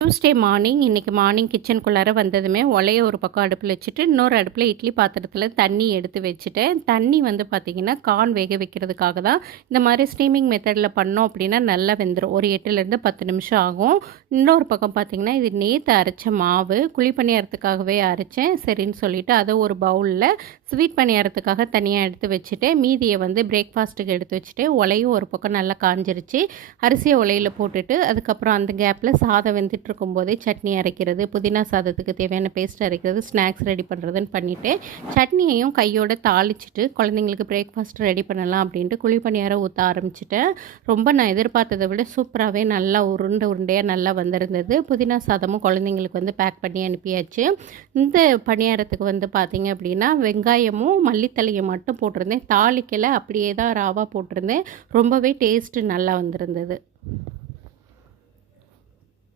Tuesday morning இன்றைக்கி morning கிச்சனுக்குள்ளார வந்ததுமே ஒலைய ஒரு பக்கம் அடுப்பில் வச்சுட்டு இன்னொரு அடுப்பில் இட்லி பாத்திரத்தில் தண்ணி எடுத்து வச்சுட்டேன். தண்ணி வந்து பார்த்திங்கன்னா கார்ன் வேக வைக்கிறதுக்காக தான். இந்த மாதிரி ஸ்டீமிங் மெத்தடில் பண்ணோம் அப்படின்னா நல்லா வெந்துடும். ஒரு 8லேருந்து 10 நிமிஷம் ஆகும். இன்னொரு பக்கம் பார்த்திங்கன்னா இது நேற்று அரைச்ச மாவு குழி பணியாரத்துக்காகவே அரைச்சேன். சரின்னு சொல்லிவிட்டு அதை ஒரு பவுலில் ஸ்வீட் பணியாரத்துக்காக தனியாக எடுத்து வச்சுட்டேன். மீதியை வந்து பிரேக்ஃபாஸ்ட்டுக்கு எடுத்து வச்சுட்டு ஒலையும் ஒரு பக்கம் நல்லா காஞ்சிருச்சு. அரிசியை ஒலையில் போட்டுட்டு அதுக்கப்புறம் அந்த கேப்பில் சாதம் வெந்துட்டு இருக்கும்போதே சட்னி அரைக்கிறது, புதினா சாதத்துக்கு தேவையான பேஸ்ட் அரைக்கிறது, ஸ்நாக்ஸ் ரெடி பண்ணுறதுன்னு பண்ணிவிட்டு சட்னியையும் கையோடு தாளிச்சிட்டு குழந்தைங்களுக்கு பிரேக்ஃபாஸ்ட் ரெடி பண்ணலாம் அப்படின்ட்டு குழி பணியாரம் ஊற்ற ஆரம்பிச்சிட்டேன். ரொம்ப நான் எதிர்பார்த்ததை விட சூப்பராகவே நல்லா உருண்டையாக நல்லா வந்திருந்தது. புதினா சாதமும் குழந்தைங்களுக்கு வந்து பேக் பண்ணி அனுப்பியாச்சு. இந்த பணியாரத்துக்கு வந்து பார்த்திங்க அப்படின்னா வெங்காயமும் மல்லித்தலையும் மட்டும் போட்டிருந்தேன். தாளிக்கலை, அப்படியே தான் ராவாக போட்டிருந்தேன். ரொம்பவே டேஸ்ட்டு நல்லா வந்திருந்தது.